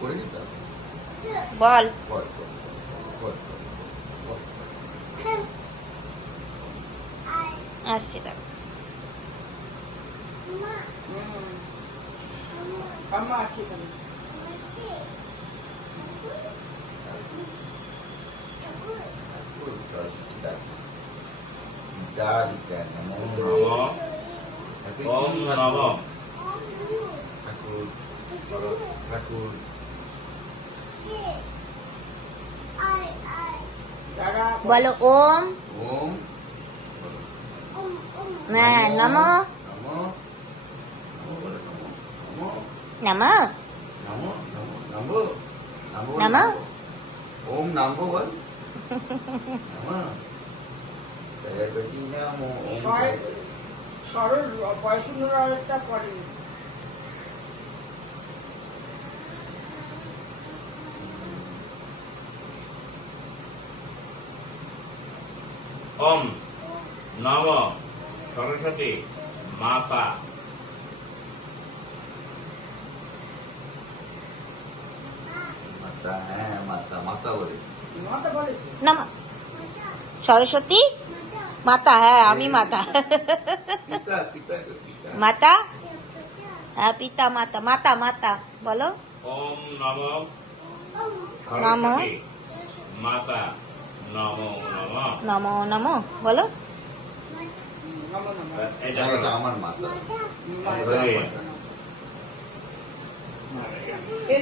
করে নিতে হবে। বল। বল, বল, বল, বল, বল। আসছে দেখ। আম্মা আছে এখানে। পিতা পিতা নমো নমঃ ওম নমঃ ঠাকুর বলো, ঠাকুর দাদা বলো ওম ওম হ্যাঁ নমো নমো নমো বলো, নমো নমো নমো নমো নমো নমো। ওম নমো বল নমো জয়পতি নমো ওম জয়পতি। সরল বয়সুন্দরটা পড়ে। ওম নমঃ সরস্বতী মাতা মাতা, হ্যাঁ মাতা, মাতা বলে। মাতা বলে তো। নমো সরস্বতী মাতা। হ্যাঁ আমি মাতা। পিতা পিতা পিতা মাতা হ্যাঁ পিতা মাতা মাতা মাতা বলো। ওম নমঃ নমঃ সরস্বতী মাতা নমো নমঃ নমো নমো বলো। নমো নমো। এটা হ্যাঁ, এটা হলো আমার মাতা। মাতা। এটা আমার মাতা। এই